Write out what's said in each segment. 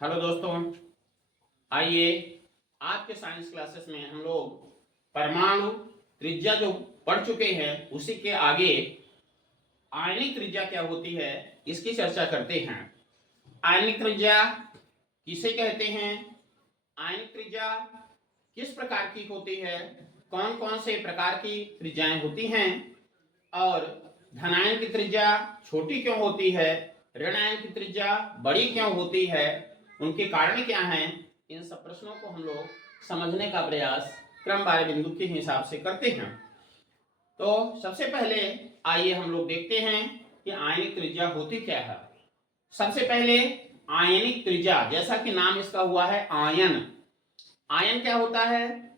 Hello दोस्तों, आइए आज के साइंस क्लासेस में हम लोग परमाणु त्रिज्या जो पढ़ चुके हैं उसी के आगे आयनिक त्रिज्या क्या होती है इसकी चर्चा करते हैं। आयनिक त्रिज्या किसे कहते हैं, आयनिक त्रिज्या किस प्रकार की होती है, कौन कौन से प्रकार की त्रिज्याएं होती हैं और धनायन की त्रिज्या छोटी क्यों होती है, ऋणायन की त्रिज्या बड़ी क्यों होती है, उनके कारण क्या हैं, इन सब प्रश्नों को हम लोग समझने का प्रयास क्रमवार बिंदु के हिसाब से करते हैं। तो सबसे पहले आइए हम लोग देखते हैं कि आयनिक त्रिज्या होती क्या है। सबसे पहले आयनिक त्रिज्या, जैसा कि नाम इसका हुआ है आयन। आयन क्या होता है,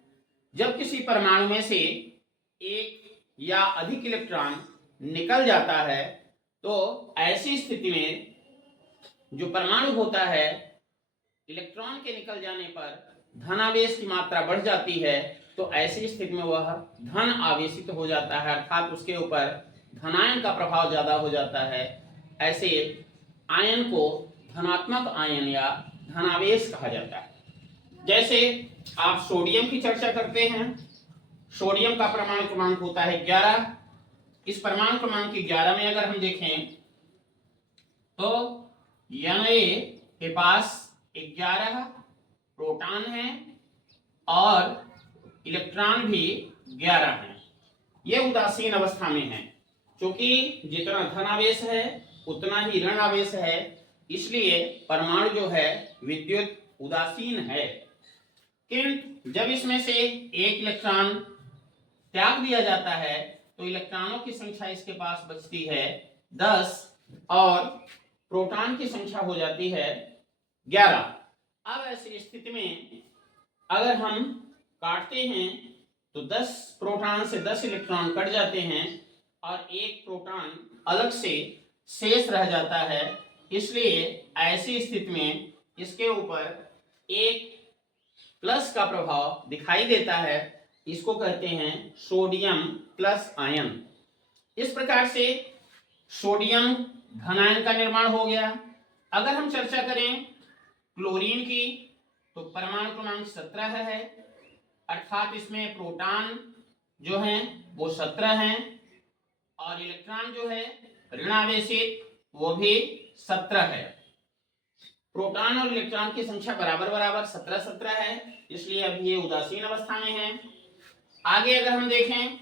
जब किसी परमाणु में से एक या अधिक इलेक्ट्रॉन निकल जाता है तो ऐसी स्थिति में जो परमाणु होता है, इलेक्ट्रॉन के निकल जाने पर धनावेश की मात्रा बढ़ जाती है, तो ऐसी स्थिति में वह धन आवेशित हो जाता है, अर्थात उसके ऊपर धनायन का प्रभाव ज्यादा हो जाता है। ऐसे आयन को धनात्मक आयन या धनावेश कहा जाता है। जैसे आप सोडियम की चर्चा करते हैं, सोडियम का परमाणु क्रमांक होता है 11। इस परमाणु क्रमांक की 11 में अगर हम देखें तो Na के पास 11 प्रोटॉन है और इलेक्ट्रॉन भी 11 है। यह उदासीन अवस्था में है, क्योंकि जितना धनावेश है उतना ही ऋण आवेश है, इसलिए परमाणु जो है विद्युत उदासीन है। किंतु जब इसमें से एक इलेक्ट्रॉन त्याग दिया जाता है तो इलेक्ट्रॉनों की संख्या इसके पास बचती है 10 और प्रोटॉन की संख्या हो जाती है 11। अब ऐसी स्थिति में अगर हम काटते हैं तो 10 प्रोटॉन से 10 इलेक्ट्रॉन कट जाते हैं और एक प्रोटॉन अलग से शेष रह जाता है। इसलिए ऐसी स्थिति में इसके ऊपर एक प्लस का प्रभाव दिखाई देता है, इसको कहते हैं सोडियम प्लस आयन। इस प्रकार से सोडियम धनायन का निर्माण हो गया। अगर हम चर्चा करें क्लोरीन की तो परमाणु क्रमांक 17 है, अर्थात इसमें प्रोटॉन जो हैं वो 17 हैं और इलेक्ट्रॉन जो है ऋणावेशित वो भी 17 है। प्रोटॉन और इलेक्ट्रॉन की संख्या बराबर बराबर 17-17 है, इसलिए अभी ये उदासीन अवस्था में है। आगे अगर हम देखें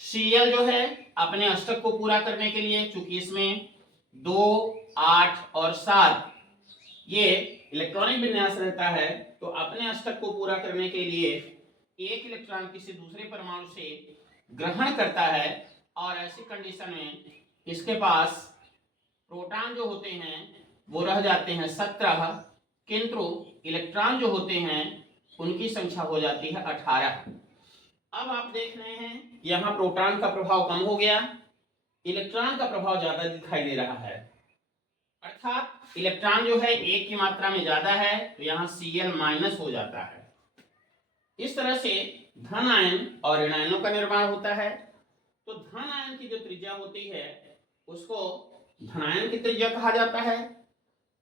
Cl जो है अपने अष्टक को पूरा करने के लिए, चूंकि इसमें 2, 8 और 7 ये इलेक्ट्रॉनिक विन्यास रहता है, तो अपने अष्टक को पूरा करने के लिए एक इलेक्ट्रॉन किसी दूसरे परमाणु से ग्रहण करता है और ऐसी कंडीशन में इसके पास प्रोटॉन जो होते हैं वो रह जाते हैं 17, किंतु इलेक्ट्रॉन जो होते हैं उनकी संख्या हो जाती है 18। अब आप देख रहे हैं यहाँ प्रोटॉन का प्रभाव कम हो गया, इलेक्ट्रॉन का प्रभाव ज्यादा दिखाई दे रहा है, अर्थात इलेक्ट्रॉन जो है एक की मात्रा में ज्यादा है तो यहाँ Cl माइनस हो जाता है। इस तरह से धन आयन और ऋण आयनों का निर्माण होता है। तो धन आयन की जो त्रिज्या होती है उसको धनायन की त्रिज्या कहा जाता है,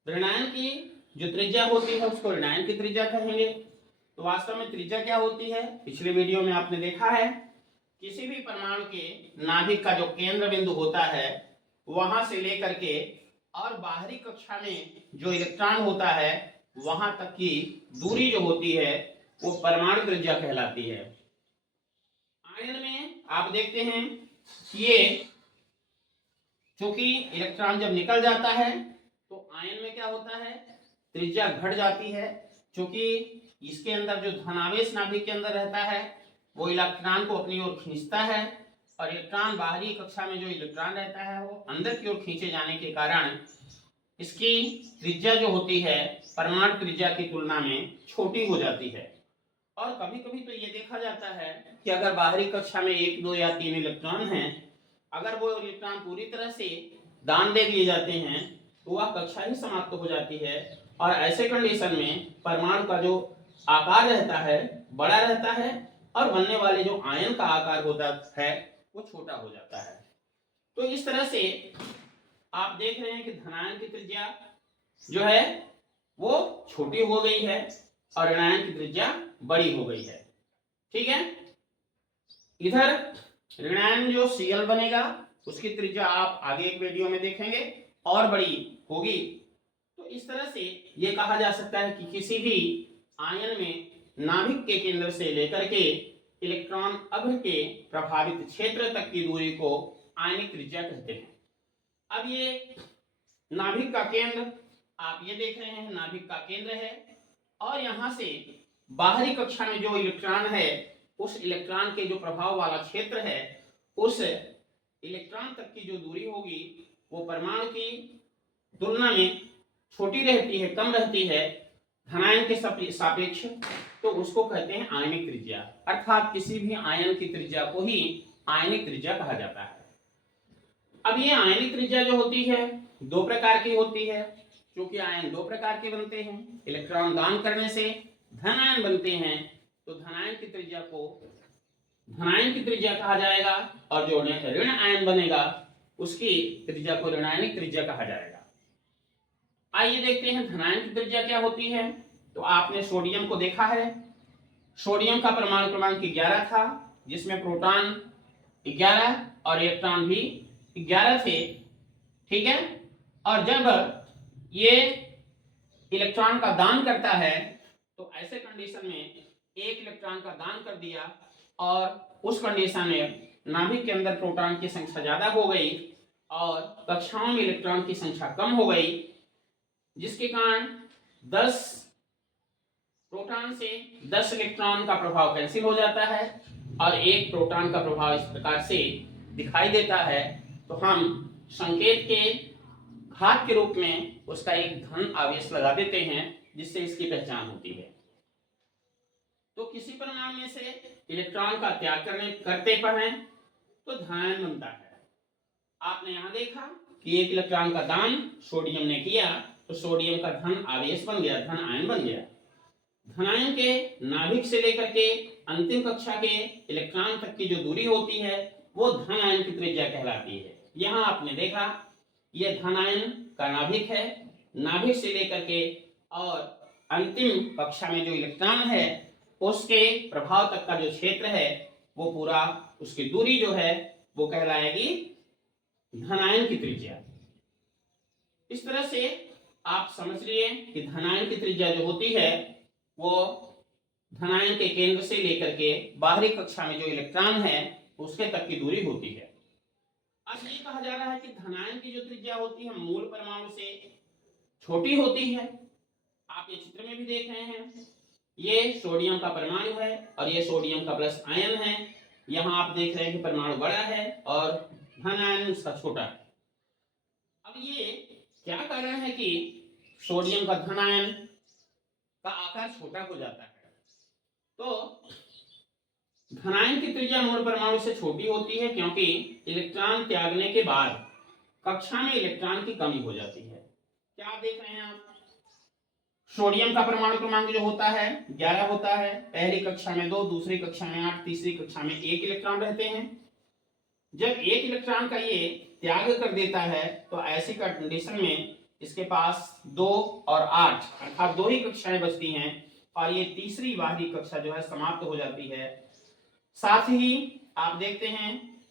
ऋणायन की जो त्रिज्या होती है उसको ऋणायन की त्रिज्या कहेंगे। तो वास्तव में त्रिज्या क्या होती है, पिछले वीडियो में आपने देखा है, किसी भी परमाणु के नाभिक का जो केंद्र बिंदु होता है वहां से लेकर के और बाहरी कक्षा में जो इलेक्ट्रॉन होता है वहां तक की दूरी जो होती है वो परमाणु त्रिज्या कहलाती है। आयन में आप देखते हैं ये क्योंकि इलेक्ट्रॉन जब निकल जाता है तो आयन में क्या होता है, त्रिज्या घट जाती है, क्योंकि इसके अंदर जो धनावेश नाभिक के अंदर रहता है वो इलेक्ट्रॉन को अपनी ओर खींचता है और इलेक्ट्रॉन बाहरी कक्षा में जो इलेक्ट्रॉन रहता है वो अंदर की ओर खींचे जाने के कारण इसकी त्रिज्या जो होती है परमाणु त्रिज्या की तुलना में छोटी हो जाती है। और कभी कभी तो ये देखा जाता है कि अगर बाहरी कक्षा में 1, 2 या 3 इलेक्ट्रॉन हैं, अगर वो इलेक्ट्रॉन पूरी तरह से दान दे दिए जाते हैं तो वह कक्षा ही समाप्त हो जाती है और ऐसे कंडीशन में परमाणु का जो आकार रहता है बड़ा रहता है और बनने वाले जो आयन का आकार होता है वो छोटा हो जाता है। तो इस तरह से आप देख रहे हैं कि धनायन की त्रिज्या जो है वो छोटी हो गई है और ऋणायन की त्रिज्या बड़ी हो गई है। ठीक है, इधर ऋणायन जो Cl बनेगा उसकी त्रिज्या आप आगे एक वीडियो में देखेंगे और बड़ी होगी। तो इस तरह से ये कहा जा सकता है कि किसी भी आयन में नाभिक के केंद्र से लेकर के इलेक्ट्रॉन अभ्र के प्रभावित क्षेत्र तक की दूरी को आयनिक त्रिज्या कहते हैं। अब ये नाभिक का केंद्र आप ये देख रहे हैं, नाभिक का केंद्र है और यहाँ से बाहरी कक्षा में जो इलेक्ट्रॉन है उस इलेक्ट्रॉन के जो प्रभाव वाला क्षेत्र है उस इलेक्ट्रॉन तक की जो दूरी होगी वो परमाणु की तुलना में छोटी रहती है, कम रहती है धनायन के सापेक्ष, तो उसको कहते हैं आयनिक त्रिज्या। अर्थात किसी भी आयन की त्रिज्या को ही आयनिक त्रिज्या कहा जाता है। अब ये आयनिक त्रिज्या जो होती है दो प्रकार की होती है, क्योंकि आयन दो प्रकार के बनते हैं। इलेक्ट्रॉन दान करने से धन आयन बनते हैं, तो धनायन की त्रिज्या को धनायन की त्रिज्या कहा जाएगा और जो ऋण आयन बनेगा उसकी त्रिज्या को ऋणायनिक त्रिज्या कहा जाएगा। आइए देखते हैं धनायन की त्रिज्या क्या होती है। तो आपने सोडियम को देखा है, सोडियम का परमाणु क्रमांक 11 था जिसमें प्रोटॉन 11 और इलेक्ट्रॉन भी 11 थे। ठीक है, और जब ये इलेक्ट्रॉन का दान करता है तो ऐसे कंडीशन में एक इलेक्ट्रॉन का दान कर दिया और उस कंडीशन में नाभिक के अंदर प्रोटॉन की संख्या ज्यादा हो गई और कक्षाओं में इलेक्ट्रॉन की संख्या कम हो गई, जिसके कारण 10 प्रोटॉन से 10 इलेक्ट्रॉन का प्रभाव कैंसिल हो जाता है और एक प्रोटॉन का प्रभाव इस प्रकार से दिखाई देता है। तो हम संकेत के घात के रूप में उसका एक धन आवेश लगा देते हैं जिससे इसकी पहचान होती है। तो किसी परमाणु में से इलेक्ट्रॉन का त्याग करते हैं तो धनायन बनता है। आपने यहाँ देखा कि एक इलेक्ट्रॉन का दान सोडियम ने किया तो सोडियम का धन आवेश बन गया, धन आयन बन गया। धनायन के नाभिक से लेकर के अंतिम कक्षा के इलेक्ट्रॉन तक की जो दूरी होती है वो धन आयन की त्रिज्या कहलाती है। यहाँ आपने देखा यह धन आयन का नाभिक है, नाभिक से लेकर के और अंतिम कक्षा में जो इलेक्ट्रॉन है उसके प्रभाव तक का जो क्षेत्र है वो पूरा उसकी दूरी जो है वो कहलाएगी धनायन की त्रिज्या। इस तरह से आप समझ लिए कि धनायन की त्रिज्या जो होती है वो धनायन के केंद्र से लेकर के बाहरी कक्षा में जो इलेक्ट्रॉन है उसके तक की दूरी होती है। अब ये कहा जा रहा है कि धनायन की जो त्रिज्या होती है मूल परमाणु से छोटी होती है। आप ये चित्र में भी देख रहे हैं, ये सोडियम का परमाणु है और ये सोडियम का प्लस आयन है। यहाँ आप देख रहे हैं कि परमाणु बड़ा है और धन आयन उसका छोटा है। अब ये क्या कारण है कि सोडियम का धन आयन का आकार छोटा हो जाता है? तो धनायन की त्रिज्या मूल परमाणु से छोटी होती है क्योंकि इलेक्ट्रॉन त्यागने के बाद कक्षा में इलेक्ट्रॉन की कमी हो जाती है। क्या आप देख रहे हैं आप, सोडियम का परमाणु क्रमांक जो होता है 11 होता है, पहली कक्षा में 2, दूसरी कक्षा में 8, तीसरी कक्षा में 1 इलेक्ट्रॉन रहते हैं। जब एक इलेक्ट्रॉन का ये त्याग कर देता है तो ऐसी कंडीशन में इसके पास 2 और 8 अर्थात 2 ही कक्षाएं बचती हैं और ये तीसरी बाहरी कक्षा जो है समाप्त हो जाती है। साथ ही आप देखते हैं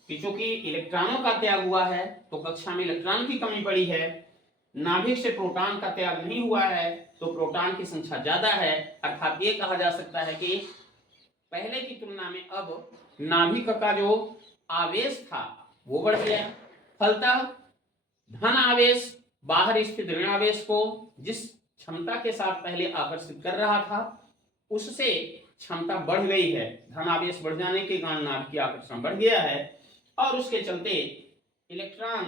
कि चूंकि इलेक्ट्रॉनों का त्याग हुआ है तो कक्षा में इलेक्ट्रॉन की कमी पड़ी है, नाभिक से प्रोटॉन का त्याग नहीं हुआ है तो प्रोटॉन की संख्या ज्यादा है। अर्थात ये कहा जा सकता है कि पहले की तुलना में अब नाभिक का जो आवेश था वो बढ़ गया, फलतः धन आवेश बाहर स्थित ऋण आवेश को जिस क्षमता के साथ पहले आकर्षित कर रहा था उससे क्षमता बढ़ गई है। धन आवेश बढ़ जाने के कारण नाभिक की आकर्षण बढ़ गया है और उसके चलते इलेक्ट्रॉन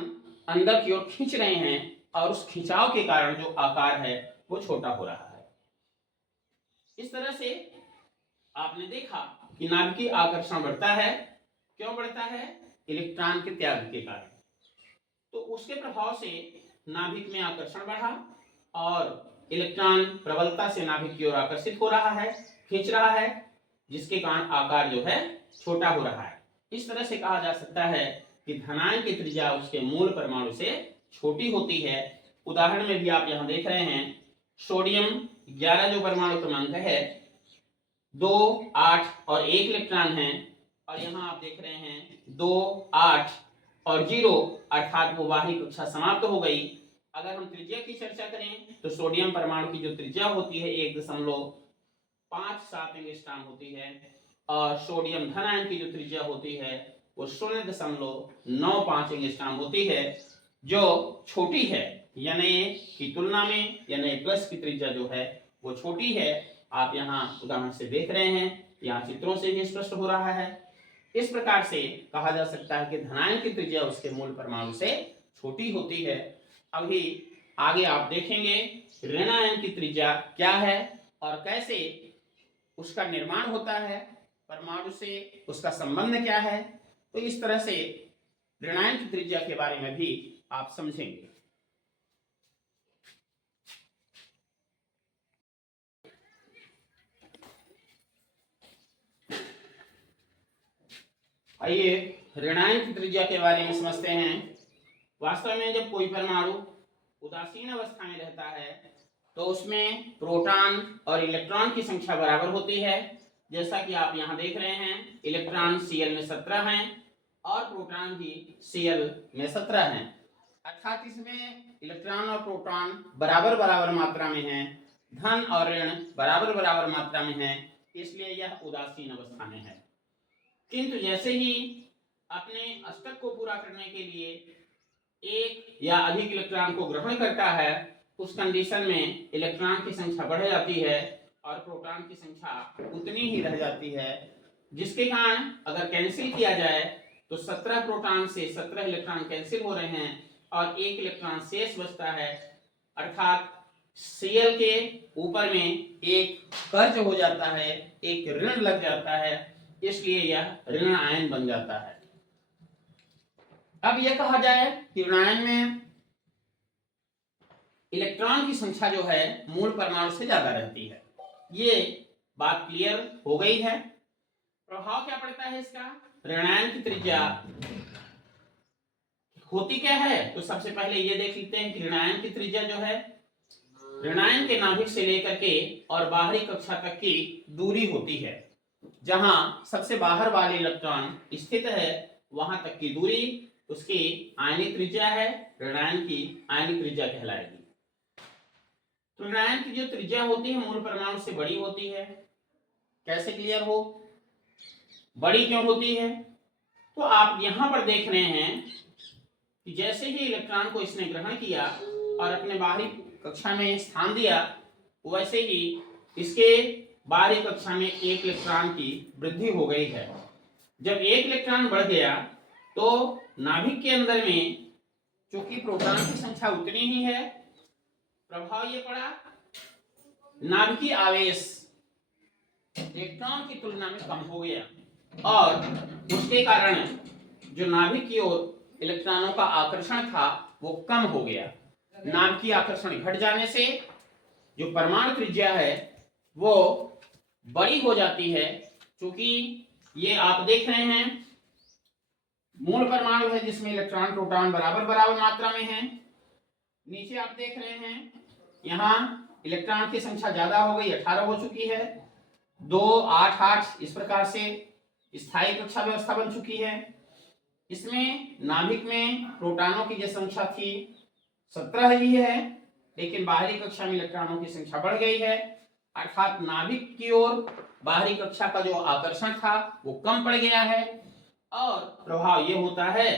अंदर की ओर खींच रहे हैं और उस खिंचाव के कारण जो आकार है वो छोटा हो रहा है। इस तरह से आपने देखा कि नाभिकीय आकर्षण बढ़ता है। क्यों बढ़ता है? इलेक्ट्रॉन के त्याग के कारण। तो उसके प्रभाव से नाभिक में आकर्षण बढ़ा और इलेक्ट्रॉन प्रबलता से नाभिक की ओर आकर्षित हो रहा है, खींच रहा है, जिसके कारण आकार जो है छोटा हो रहा है। इस तरह से कहा जा सकता है कि धनायन की त्रिज्या उसके मूल परमाणु से छोटी होती है। उदाहरण में भी आप यहाँ देख रहे हैं सोडियम 11 जो परमाणु क्रमांक है, 2, 8 और 1 इलेक्ट्रॉन है। और यहाँ आप देख रहे हैं 2, 8 और 0, अर्थात वो बाहरी कक्षा समाप्त हो गई। अगर हम त्रिज्या की चर्चा करें तो सोडियम परमाणु की जो त्रिज्या होती है 1.57 एंगस्ट्रॉम होती है, और सोडियम धन आयन की जो त्रिज्या होती है वो 0.95 एंगस्ट्रॉम होती है, जो छोटी है। यानी की तुलना में यानी प्लस की त्रिज्या जो है वो छोटी है। आप यहाँ उदाहरण से देख रहे हैं, यहाँ चित्रों से भी स्पष्ट हो रहा है। इस प्रकार से कहा जा सकता है कि धनायन की त्रिज्या उसके मूल परमाणु से छोटी होती है। अभी आगे आप देखेंगे ऋणायन की त्रिज्या क्या है और कैसे उसका निर्माण होता है, परमाणु से उसका संबंध क्या है। तो इस तरह से ऋणायन की त्रिज्या के बारे में भी आप समझेंगे। आइए ऋणायन की त्रिज्या के बारे में समझते हैं। वास्तव में जब कोई परमाणु उदासीन अवस्था में रहता है तो उसमें प्रोटॉन और इलेक्ट्रॉन की संख्या बराबर होती है। जैसा कि आप यहाँ देख रहे हैं, इलेक्ट्रॉन Cl में 17 हैं और प्रोटॉन भी Cl में 17 हैं, अर्थात इसमें इलेक्ट्रॉन और प्रोटॉन बराबर बराबर मात्रा में हैं, धन और ऋण बराबर बराबर मात्रा में हैं, इसलिए यह उदासीन अवस्था में है। किंतु जैसे ही अपने अष्टक को पूरा करने के लिए एक या अधिक इलेक्ट्रॉन को ग्रहण करता है, उस कंडीशन में इलेक्ट्रॉन की संख्या बढ़ जाती है और प्रोटॉन की संख्या उतनी ही रह जाती है, जिसके कारण अगर कैंसिल किया जाए तो 17 प्रोटॉन से 17 इलेक्ट्रॉन कैंसिल हो रहे हैं और 1 इलेक्ट्रॉन शेष बचता है, अर्थात Cl के ऊपर में एक कर्ज हो जाता है, एक ऋण लग जाता है, इसलिए यह ऋण आयन बन जाता है। अब यह कहा जाए कि ऋणायन में इलेक्ट्रॉन की संख्या जो है मूल परमाणु से ज्यादा रहती है। ये बात क्लियर हो गई है। प्रभाव क्या पड़ता है इसका? ऋणायन की त्रिज्या होती क्या है, तो सबसे पहले ये देख लेते हैं कि ऋणायन की त्रिज्या जो है ऋणायन के नाभिक से लेकर के और बाहरी कक्षा तक की दूरी होती है। जहां सबसे बाहर वाले इलेक्ट्रॉन स्थित है वहां तक की दूरी उसकी आयनिक त्रिज्या है, ऋणायन की आयनिक त्रिज्या कहलाएगी। तो ऋणायन की जो त्रिज्या होती है मूल परमाणु से बड़ी होती है। कैसे क्लियर हो, बड़ी क्यों होती है? तो आप यहां पर देख रहे हैं कि जैसे ही इलेक्ट्रॉन को इसने ग्रहण किया और अपने बाहरी कक्षा में स्थान दिया, वैसे ही इसके बाहरी कक्षा में 1 इलेक्ट्रॉन की वृद्धि हो गई है। जब 1 इलेक्ट्रॉन बढ़ गया तो नाभिक के अंदर में चूंकि प्रोटॉन की संख्या उतनी ही है, प्रभाव ये पड़ा नाभिकीय आवेश इलेक्ट्रॉन की तुलना में कम हो गया और उसके कारण जो नाभिक की ओर इलेक्ट्रॉनों का आकर्षण था वो कम हो गया। नाभिकीय आकर्षण घट जाने से जो परमाणु त्रिज्या है वो बड़ी हो जाती है। क्योंकि ये आप देख रहे हैं मूल परमाणु है जिसमें इलेक्ट्रॉन प्रोटॉन बराबर बराबर मात्रा में है। नीचे आप देख रहे हैं यहाँ इलेक्ट्रॉन की संख्या ज्यादा हो गई, 18 हो चुकी है, 2, 8, 8 इस प्रकार से स्थायी कक्षा व्यवस्था बन चुकी है। इसमें नाभिक में प्रोटॉनों की जो संख्या थी 17 ही है, लेकिन बाहरी कक्षा में इलेक्ट्रॉनों की संख्या बढ़ गई है, अर्थात नाभिक की ओर बाहरी कक्षा का जो आकर्षण था वो कम पड़ गया है। और प्रभाव ये होता है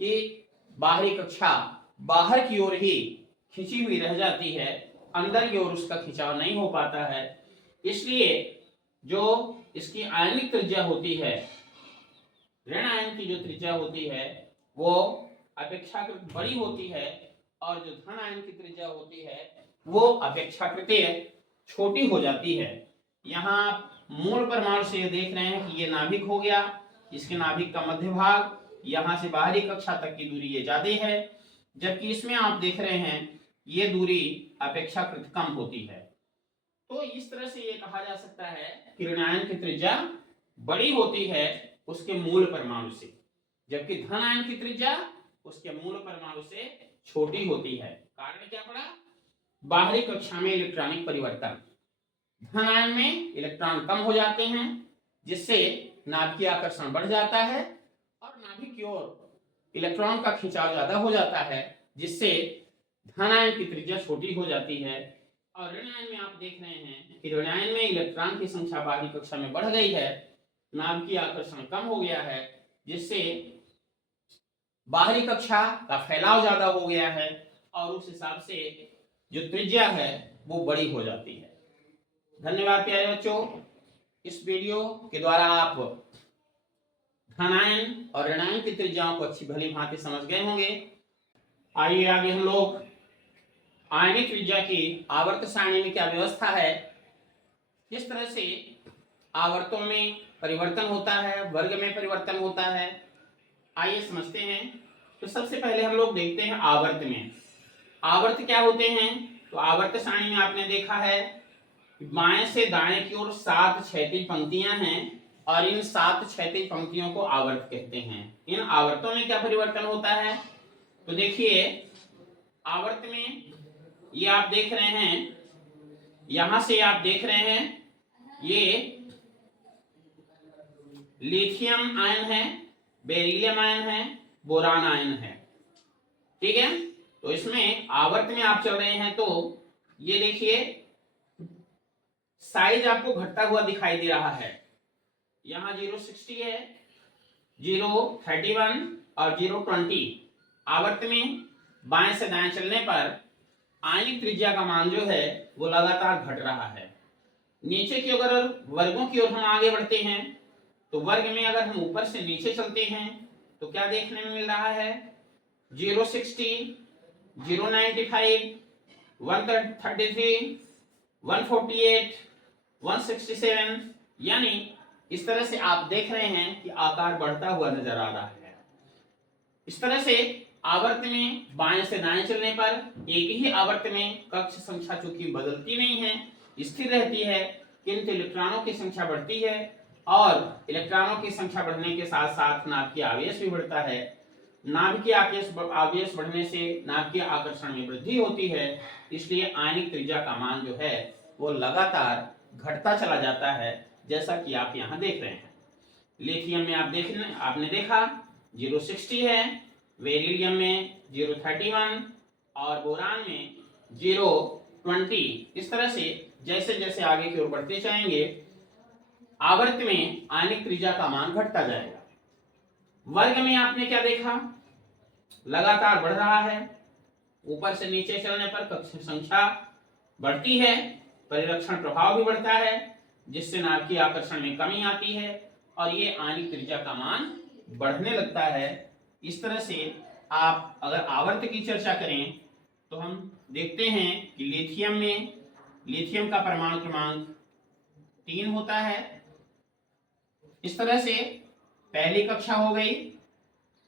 कि बाहरी कक्षा बाहर की ओर ही खिंची हुई रह जाती है, अंदर की ओर उसका खिंचाव नहीं हो पाता है। इसलिए जो इसकी आयनिक त्रिज्या होती है, ऋण आयन की जो त्रिज्या होती है वो अपेक्षाकृत बड़ी होती है और जो धन आयन की त्रिज्या होती है वो अपेक्षाकृत छोटी हो जाती है। यहाँ आप मूल परमाणु से ये देख रहे हैं कि ये नाभिक हो गया, इसके नाभिक का मध्य भाग, यहाँ से बाहरी कक्षा तक की दूरी ये ज्यादा है, जबकि इसमें आप देख रहे हैं ये दूरी अपेक्षाकृत कम होती है। तो इस तरह से ये कहा जा सकता है कि ऋणायन की त्रिज्या बड़ी होती है उसके मूल परमाणु से, जबकि धन आयन की त्रिज्या उसके मूल परमाणु से छोटी होती है। कारण क्या पड़ा? बाहरी कक्षा में इलेक्ट्रॉनिक परिवर्तन। धन आयन में इलेक्ट्रॉन कम हो जाते हैं, जिससे नाभिकीय आकर्षण बढ़ जाता है और नाभिक की ओर इलेक्ट्रॉन का खिंचाव ज्यादा हो जाता है, जिससे धन आयन की त्रिज्या छोटी हो जाती है। और ऋण आयन में आप देख रहे हैं कि ऋण आयन में इलेक्ट्रॉन की संख्या बाहरी कक्षा में बढ़ गई है, नाभिकीय आकर्षण कम हो गया है, जिससे बाहरी कक्षा का फैलाव ज्यादा हो गया है और उस हिसाब से जो त्रिज्या है वो बड़ी हो जाती है। धन्यवाद प्यारे बच्चों। इस वीडियो के द्वारा आप धनायन और ऋणायन की त्रिज्याओं को अच्छी भली भांति समझ गए होंगे। आइए आगे हम लोग आयनिक त्रिज्या की आवर्त सारणी में क्या व्यवस्था है, किस तरह से आवर्तों में परिवर्तन होता है, वर्ग में परिवर्तन होता है, आइए समझते हैं। तो सबसे पहले हम लोग देखते हैं आवर्त में। आवर्त क्या होते हैं? तो आवर्त सारणी में आपने देखा है बाएं से दाएं की ओर 7 क्षैतिज पंक्तियां हैं और इन 7 क्षैतिज पंक्तियों को आवर्त कहते हैं। इन आवर्तों में क्या परिवर्तन होता है? तो देखिए आवर्त में ये आप देख रहे हैं, यहां से आप देख रहे हैं ये लिथियम आयन है, बेरिलियम आयन है, बोरान आयन है। ठीक है, तो इसमें आवर्त में आप चल रहे हैं तो ये देखिए साइज आपको घटता हुआ दिखाई दे रहा है। यहां 060 है, 031 और 020। आवर्त में बाएं से दाएं चलने पर आयनिक त्रिज्या का मान जो है वो लगातार घट रहा है। नीचे की अगर वर्गों की ओर हम आगे बढ़ते हैं तो वर्ग में अगर हम ऊपर से नीचे चलते हैं तो क्या देखने में मिल रहा है? 060, 095, 133, 148, 167, यानी इस तरह से आप देख रहे हैं कि आकार बढ़ता हुआ नजर आ रहा है। इस तरह से आवर्त में बाएं से दाएं चलने पर एक ही आवर्त में कक्ष संख्या चूंकि बदलती नहीं है, स्थिर रहती है, किंतु इलेक्ट्रॉनों की संख्या बढ़ती है और इलेक्ट्रॉनों की संख्या बढ़ने के साथ साथ नाभिकीय आवेश भी बढ़ता है। नाभिकीय आवेश बढ़ने से नाभिकीय आकर्षण में वृद्धि होती है, इसलिए आयनिक त्रिज्या का मान जो है वो लगातार घटता चला जाता है, जैसा कि आप यहाँ देख रहे हैं। लिथियम में आपने देखा 060 है, बेरिलियम में 031 और बोरान में 020। इस तरह से जैसे जैसे आगे की ओर बढ़ते जाएंगे आवर्त में आयनिक त्रिज्या का मान घटता जाएगा। वर्ग में आपने क्या देखा? लगातार बढ़ रहा है, ऊपर से नीचे चलने पर कक्ष संख्या बढ़ती है, परिरक्षण प्रभाव भी बढ़ता है, जिससे नाभिकीय आकर्षण में कमी आती है और ये आयनिक त्रिज्या का मान बढ़ने लगता है। इस तरह से आप अगर आवर्त की चर्चा करें तो हम देखते हैं कि लिथियम का परमाणु क्रमांक 3 होता है। इस तरह से पहली कक्षा हो गई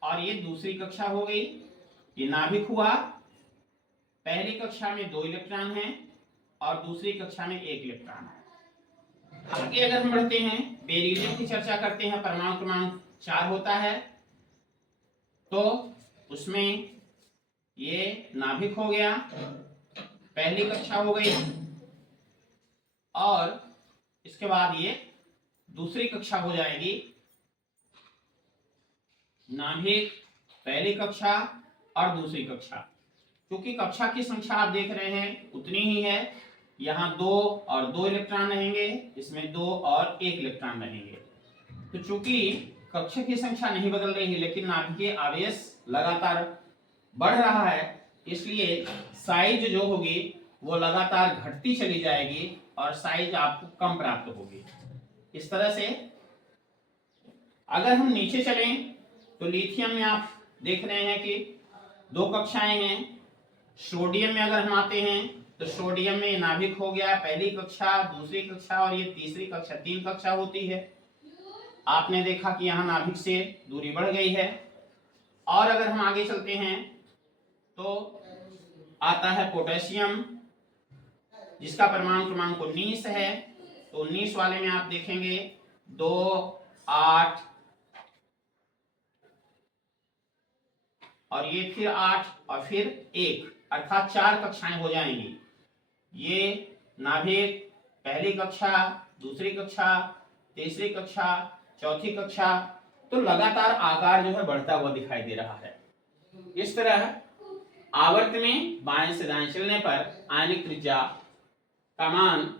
और ये दूसरी कक्षा हो गई। ये नाभिक हुआ, पहली कक्षा में 2 इलेक्ट्रॉन हैं और दूसरी कक्षा में 1 इलेक्ट्रॉन है। आगे अगर हम बढ़ते हैं, बेरिलियम की चर्चा करते हैं, परमाणु क्रमांक 4 होता है, तो उसमें ये नाभिक हो गया, पहली कक्षा हो गई और इसके बाद ये दूसरी कक्षा हो जाएगी। नाभिक, पहली कक्षा और दूसरी कक्षा। क्योंकि कक्षा की संख्या आप देख रहे हैं उतनी ही है, यहाँ 2 और 2 इलेक्ट्रॉन रहेंगे, इसमें 2 और 1 इलेक्ट्रॉन रहेंगे। तो चूंकि कक्षा की संख्या नहीं बदल रही है लेकिन नाभिकीय आवेश लगातार बढ़ रहा है, इसलिए साइज जो होगी वो लगातार घटती चली जाएगी और साइज आपको कम प्राप्त होगी। इस तरह से अगर हम नीचे चलें तो लिथियम में आप देख रहे हैं कि 2 कक्षाएं हैं। सोडियम में अगर हम आते हैं तो सोडियम में नाभिक हो गया, पहली कक्षा, दूसरी कक्षा और ये तीसरी कक्षा, 3 कक्षा होती है। आपने देखा कि यहाँ नाभिक से दूरी बढ़ गई है। और अगर हम आगे चलते हैं तो आता है पोटेशियम, जिसका परमाणु क्रमांक 19 है। तो 19 वाले में आप देखेंगे 2, 8 और ये फिर 8 और फिर 1, अर्थात 4 कक्षाएं हो जाएंगी। ये नाभिक पहली कक्षा, दूसरी कक्षा, तीसरी कक्षा, चौथी कक्षा, तो लगातार आकार जो है बढ़ता हुआ दिखाई दे रहा है। इस तरह आवर्त में बाएं से दाएं चलने पर आयनिक त्रिज्या का मान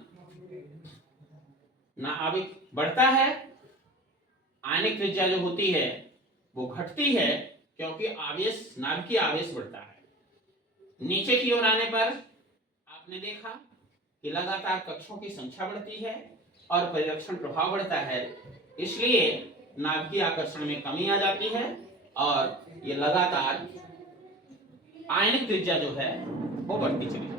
नाभिक बढ़ता है, आयनिक त्रिज्या जो होती है वो घटती है, क्योंकि आवेश, नाभिकीय आवेश बढ़ता है। नीचे की ओर आने पर आपने देखा कि लगातार कक्षों की संख्या बढ़ती है और परिरक्षण प्रभाव बढ़ता है, इसलिए नाभिकीय आकर्षण में कमी आ जाती है और ये लगातार आयनिक त्रिज्या जो है वो बढ़ती चली जाती है।